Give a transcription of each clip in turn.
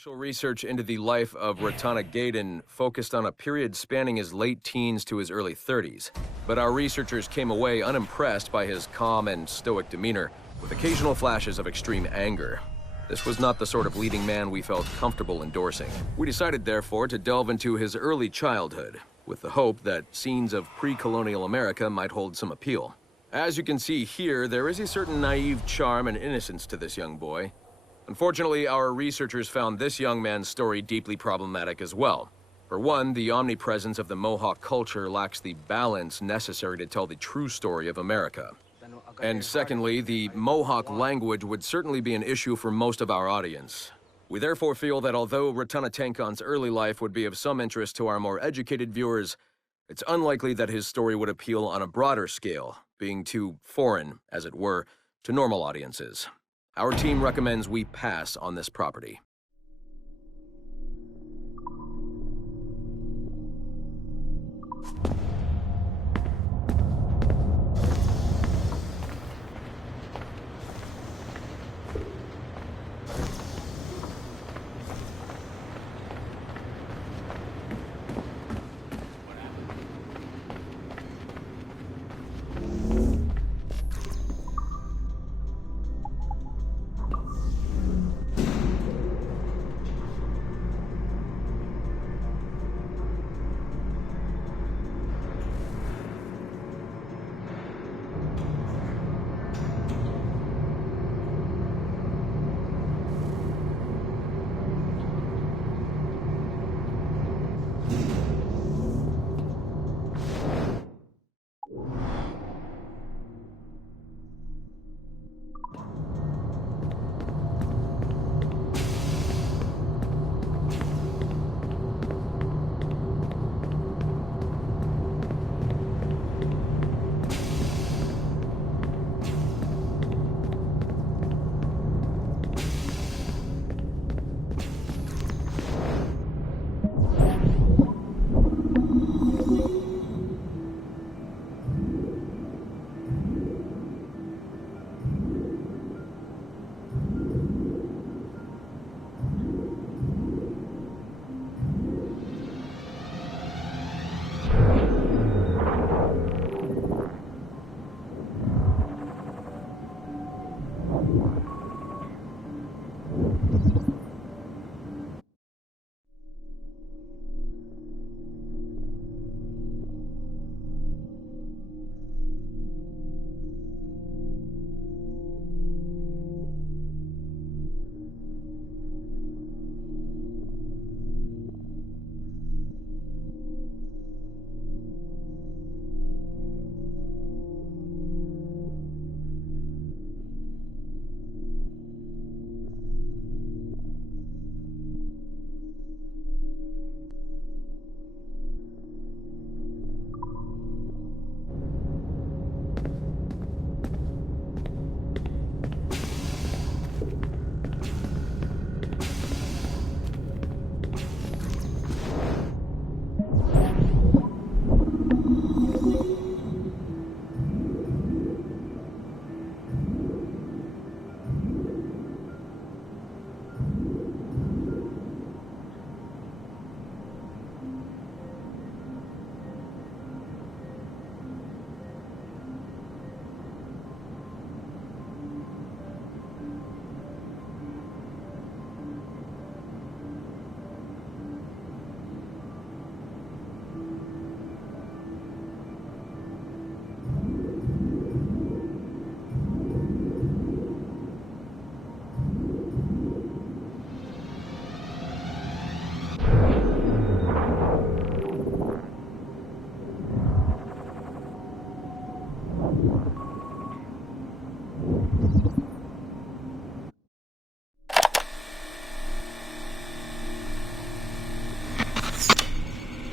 Initial research into the life of Ratana Gaydon focused on a period spanning his late teens to his early 30s, but our researchers came away unimpressed by his calm and stoic demeanor, with occasional flashes of extreme anger. This was not the sort of leading man we felt comfortable endorsing. We decided, therefore, to delve into his early childhood, with the hope that scenes of pre-colonial America might hold some appeal. As you can see here, there is a certain naive charm and innocence to this young boy. Unfortunately, our researchers found this young man's story deeply problematic as well. For one, the omnipresence of the Mohawk culture lacks the balance necessary to tell the true story of America. And secondly, the Mohawk language would certainly be an issue for most of our audience. We therefore feel that although Ratana Tankon's early life would be of some interest to our more educated viewers, it's unlikely that his story would appeal on a broader scale, being too foreign, as it were, to normal audiences. Our team recommends we pass on this property.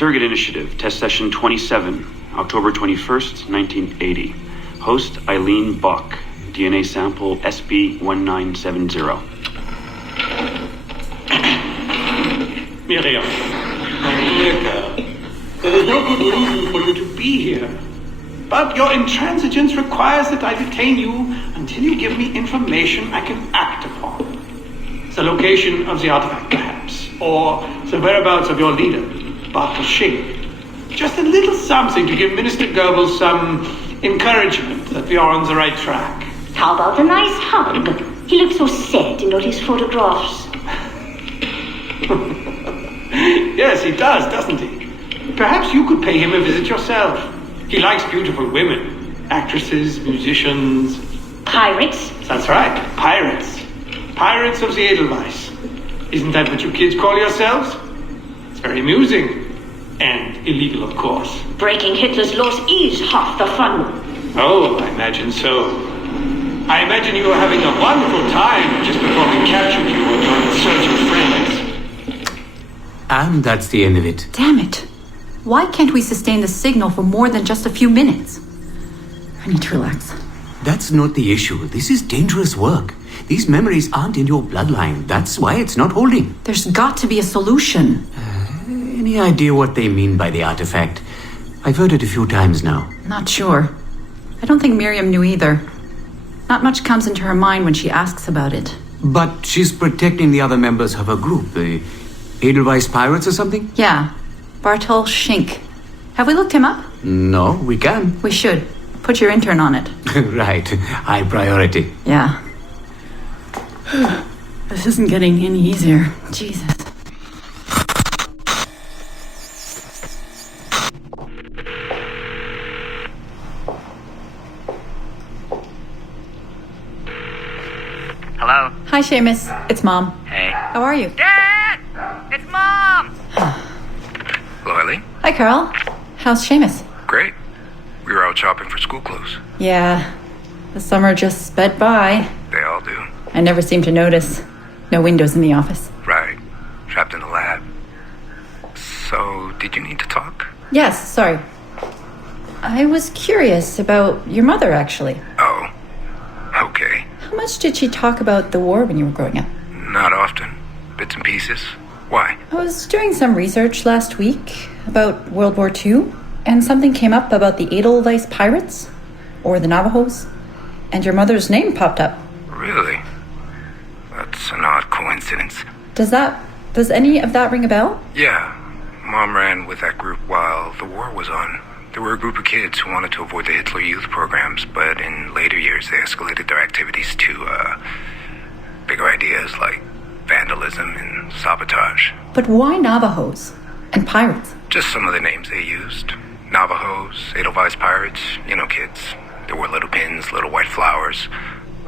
Surrogate Initiative, Test Session 27, October 21st, 1980. Host Eileen Bach, DNA sample SB1970. Miriam, my dear girl, there is no good reason for you to be here. But your intransigence requires that I detain you until you give me information I can act upon. The location of the artifact, perhaps, or the whereabouts of your leader, Dr. Shing. Just a little something to give Minister Goebbels some encouragement that we are on the right track. How about a nice hug? He looks so sad in all his photographs. Yes, he does, doesn't he? Perhaps you could pay him a visit yourself. He likes beautiful women. Actresses, musicians. Pirates? That's right, pirates. Pirates of the Edelweiss. Isn't that what you kids call yourselves? It's very amusing. And illegal, of course. Breaking Hitler's laws is half the fun. Oh, I imagine so. I imagine you were having a wonderful time just before we captured you on your search for friends. And that's the end of it. Damn it. Why can't we sustain the signal for more than just a few minutes? I need to relax. That's not the issue. This is dangerous work. These memories aren't in your bloodline. That's why it's not holding. There's got to be a solution. Any idea what they mean by the artifact? I've heard it a few times now. Not sure. I don't think Miriam knew either. Not much comes into her mind when she asks about it. But she's protecting the other members of her group, the Edelweiss Pirates or something? Yeah. Bartol Schink. Have we looked him up? No, we can. We should. Put your intern on it. Right. High priority. Yeah. This isn't getting any easier. Jesus. Hello? Hi, Seamus. It's Mom. Hey. How are you? Dad! It's Mom! Hello, Eileen. Hi, Carl. How's Seamus? Great. We were out shopping for school clothes. Yeah. The summer just sped by. They all do. I never seem to notice. No windows in the office. Right. Trapped in the lab. So, did you need to talk? Yes, sorry. I was curious about your mother, actually. Oh. Okay. How much did she talk about the war when you were growing up? Not often. Bits and pieces. Why? I was doing some research last week about World War II, and something came up about the Edelweiss Pirates, or the Navajos, and your mother's name popped up. Really? That's an odd coincidence. Does any of that ring a bell? Yeah. Mom ran with that group while the war was on. There were a group of kids who wanted to avoid the Hitler Youth programs, but in later years they escalated their activities to, bigger ideas like vandalism and sabotage. But why Navajos and pirates? Just some of the names they used. Navajos, Edelweiss Pirates, you know kids. There were little pins, little white flowers.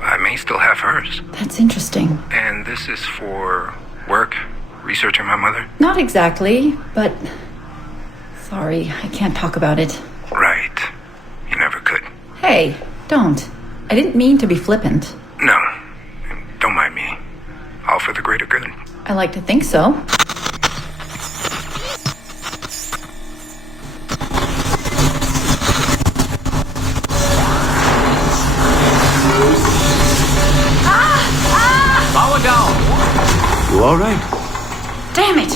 I may still have hers. That's interesting. And this is for work? Researching my mother? Not exactly, but... Sorry, I can't talk about it. Right. You never could. Hey, don't. I didn't mean to be flippant. No. Don't mind me. All for the greater good. I like to think so. Power down. You all right? Damn it!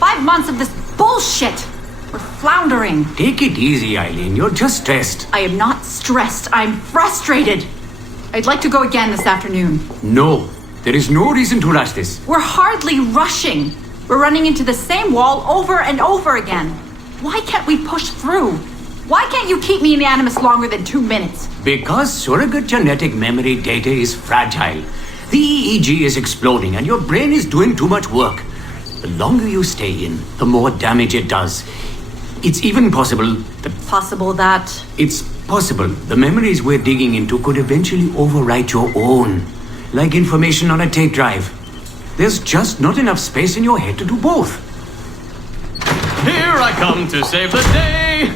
5 months of this bullshit! We're floundering. Take it easy, Eileen. You're just stressed. I am not stressed. I'm frustrated. I'd like to go again this afternoon. No. There is no reason to rush this. We're hardly rushing. We're running into the same wall over and over again. Why can't we push through? Why can't you keep me in the Animus longer than 2 minutes? Because surrogate genetic memory data is fragile. The EEG is exploding and your brain is doing too much work. The longer you stay in, the more damage it does. It's even possible that... It's possible the memories we're digging into could eventually overwrite your own. Like information on a tape drive. There's just not enough space in your head to do both. Here I come to save the day!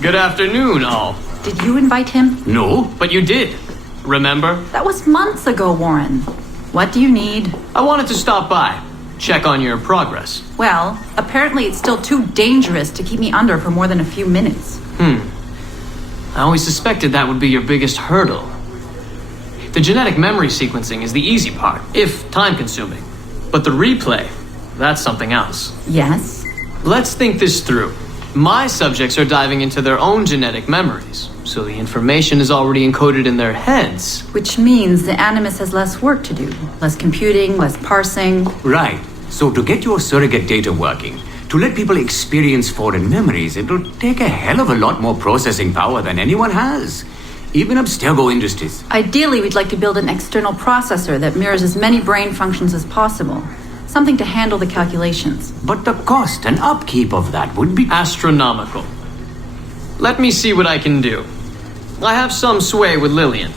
Good afternoon, all. Did you invite him? No. But you did. Remember? That was months ago, Warren. What do you need? I wanted to stop by. check on your progress. Well, apparently it's still too dangerous to keep me under for more than a few minutes. I always suspected that would be your biggest hurdle. The genetic memory sequencing is the easy part, if time-consuming. But the replay, that's something else. Yes? Let's think this through. My subjects are diving into their own genetic memories, so the information is already encoded in their heads. Which means the Animus has less work to do. Less computing, less parsing. Right. So to get your surrogate data working, to let people experience foreign memories, it'll take a hell of a lot more processing power than anyone has. Even Abstergo Industries. Ideally, we'd like to build an external processor that mirrors as many brain functions as possible. Something to handle the calculations. But the cost and upkeep of that would be Astronomical. Let me see what I can do. I have some sway with Lillian.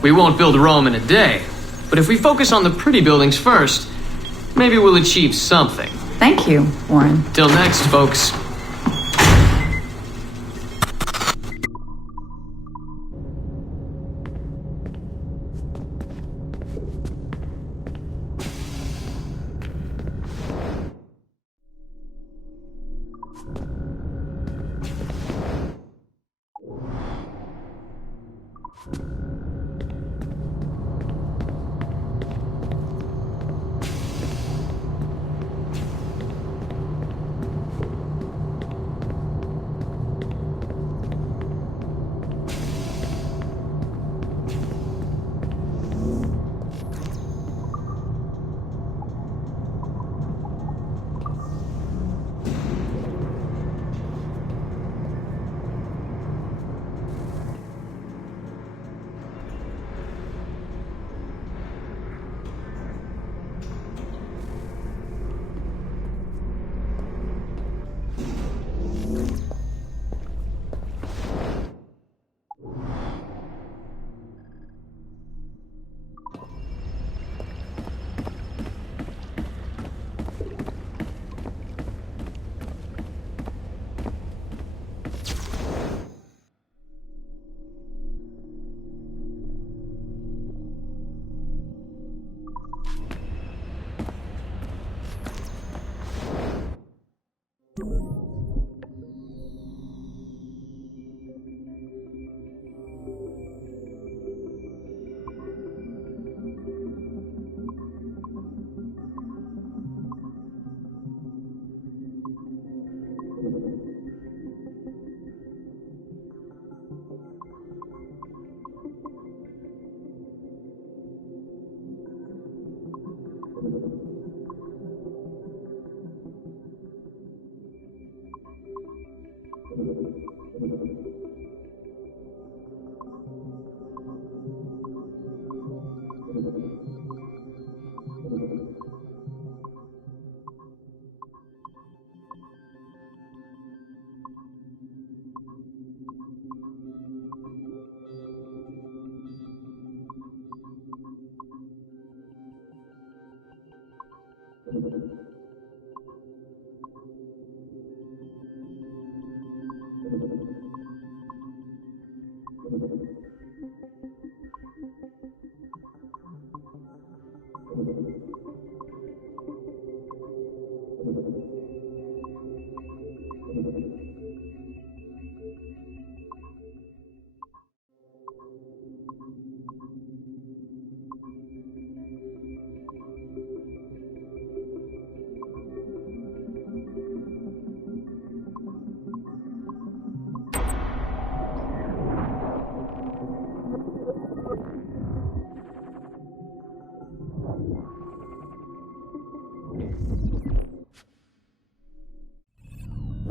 We won't build Rome in a day, but if we focus on the pretty buildings first, maybe we'll achieve something. Thank you, Warren. Till next, folks.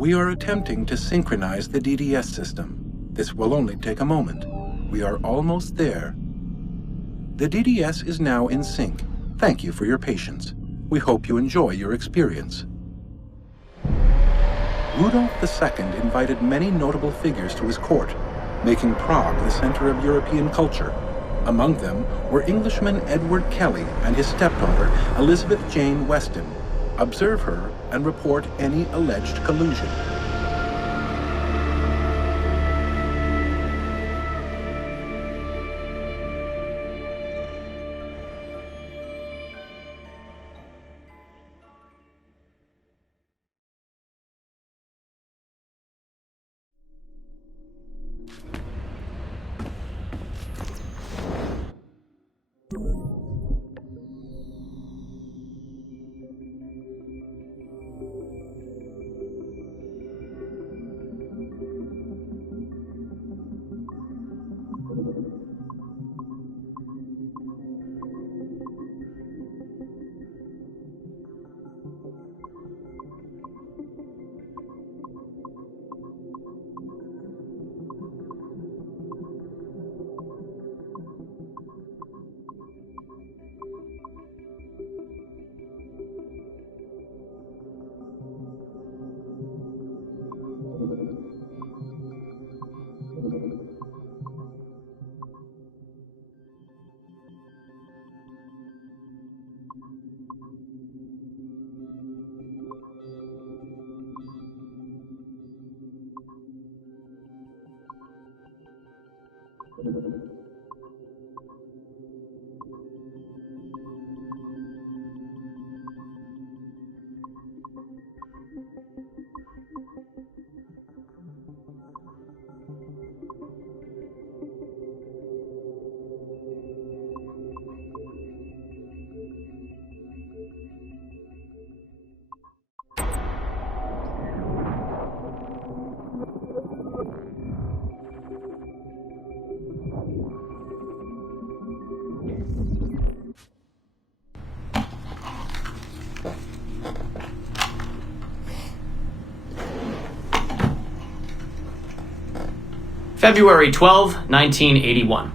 We are attempting to synchronize the DDS system. This will only take a moment. We are almost there. The DDS is now in sync. Thank you for your patience. We hope you enjoy your experience. Rudolf II invited many notable figures to his court, making Prague the center of European culture. Among them were Englishman Edward Kelly and his stepdaughter Elizabeth Jane Weston. Observe her and report any alleged collusion. February 12, 1981.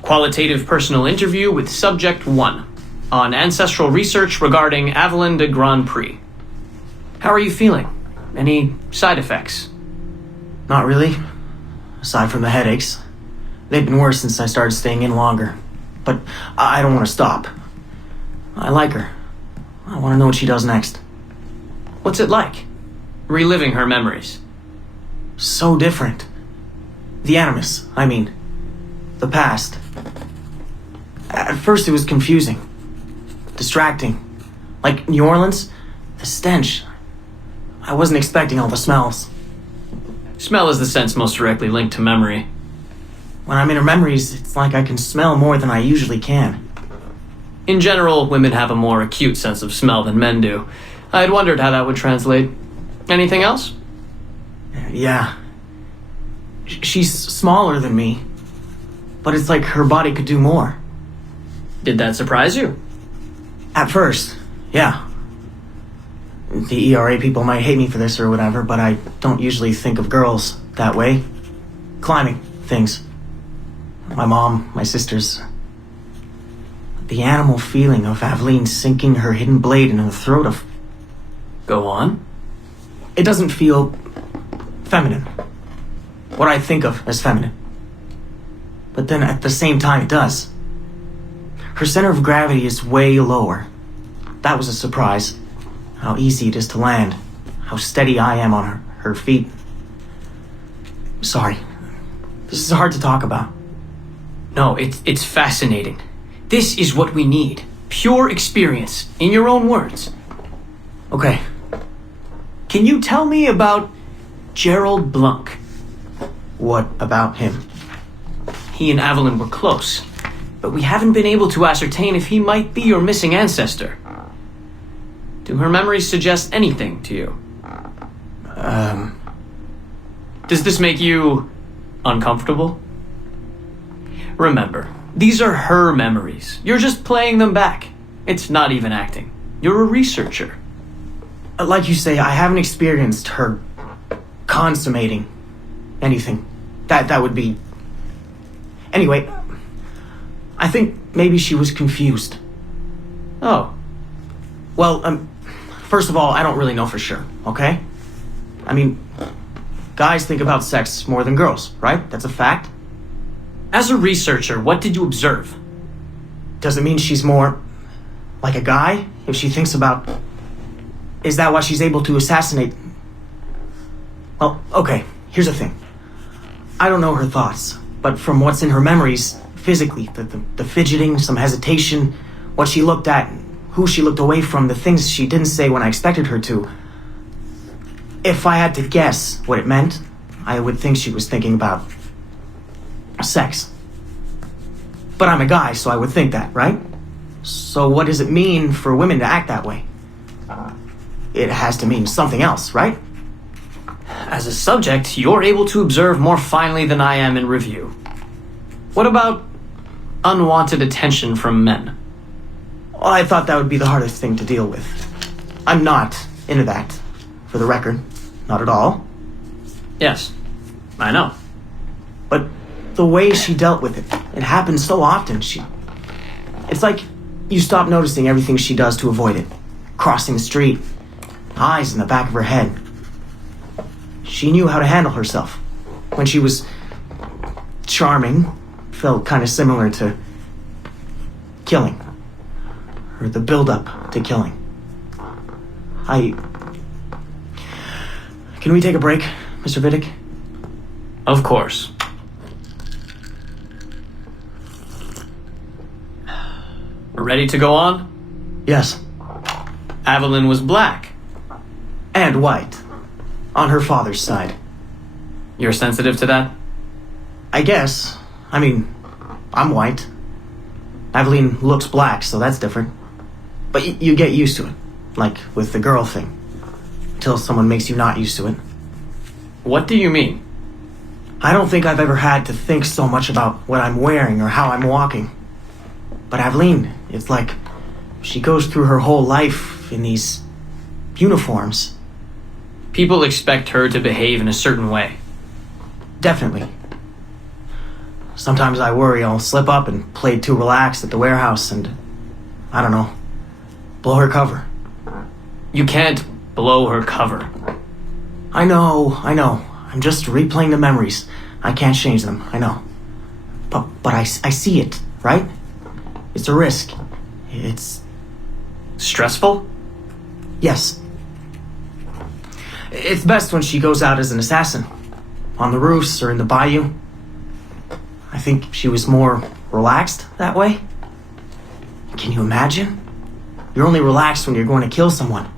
Qualitative personal interview with Subject 1 on ancestral research regarding Avalon de Grand Prix. How are you feeling? Any side effects? Not really. Aside from the headaches. They've been worse since I started staying in longer. But I don't want to stop. I like her. I want to know what she does next. What's it like? Reliving her memories. So different. The Animus, I mean. The past. At first it was confusing. Distracting. Like New Orleans, the stench. I wasn't expecting all the smells. Smell is the sense most directly linked to memory. When I'm in her memories, it's like I can smell more than I usually can. In general, women have a more acute sense of smell than men do. I had wondered how that would translate. Anything else? Yeah. She's smaller than me, but it's like her body could do more. Did that surprise you? At first, yeah. The ERA people might hate me for this or whatever, but I don't usually think of girls that way. Climbing things. My mom, my sisters. The animal feeling of Aveline sinking her hidden blade into the throat of... Go on. It doesn't feel feminine. What I think of as feminine. But then at the same time it does. Her center of gravity is way lower. That was a surprise. How easy it is to land. How steady I am on her feet. Sorry. This is hard to talk about. No, it's fascinating. This is what we need. Pure experience, in your own words. Okay. Can you tell me about Gerald Blunk? What about him? He and Avalon were close, but we haven't been able to ascertain if he might be your missing ancestor. Do her memories suggest anything to you? Does this make you uncomfortable? Remember, these are her memories. You're just playing them back. It's not even acting. You're a researcher. Like you say, I haven't experienced her consummating anything. That would be... Anyway, I think maybe she was confused. Oh. Well, first of all, I don't really know for sure, okay? I mean, guys think about sex more than girls, right? That's a fact. As a researcher, what did you observe? Does it mean she's more like a guy if she thinks about... Is that why she's able to assassinate... Well, okay, here's the thing. I don't know her thoughts, but from what's in her memories, physically, the fidgeting, some hesitation, what she looked at, who she looked away from, the things she didn't say when I expected her to. If I had to guess what it meant, I would think she was thinking about sex. But I'm a guy, so I would think that, right? So what does it mean for women to act that way? It has to mean something else, right? As a subject, you're able to observe more finely than I am in review. What about unwanted attention from men? Well, I thought that would be the hardest thing to deal with. I'm not into that, for the record. Not at all. Yes, I know. But the way she dealt with it happens so often. It's like you stop noticing everything she does to avoid it. Crossing the street, eyes in the back of her head. She knew how to handle herself. When she was charming, felt kind of similar to killing. Or the build-up to killing. Can we take a break, Mr. Vidic? Of course. Ready to go on? Yes. Evelyn was black. And white. On her father's side. You're sensitive to that? I guess. I mean, I'm white. Aveline looks black, so that's different. But you get used to it. Like with the girl thing. Until someone makes you not used to it. What do you mean? I don't think I've ever had to think so much about what I'm wearing or how I'm walking. But Aveline, it's like she goes through her whole life in these uniforms. People expect her to behave in a certain way. Definitely. Sometimes I worry I'll slip up and play too relaxed at the warehouse and, I don't know, blow her cover. You can't blow her cover. I know. I'm just replaying the memories. I can't change them, I know. But I see it, right? It's a risk. It's... stressful? Yes. It's best when she goes out as an assassin. On the roofs or in the bayou. I think she was more relaxed that way. Can you imagine? You're only relaxed when you're going to kill someone.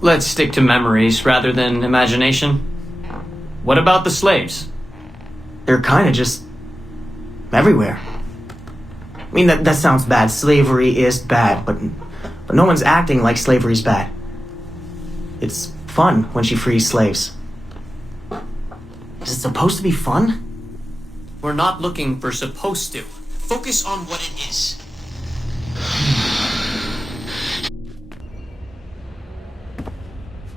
Let's stick to memories rather than imagination. What about the slaves? They're kind of just... everywhere. I mean, that sounds bad. Slavery is bad, but no one's acting like slavery's bad. It's fun when she frees slaves. Is it supposed to be fun? We're not looking for supposed to. Focus on what it is.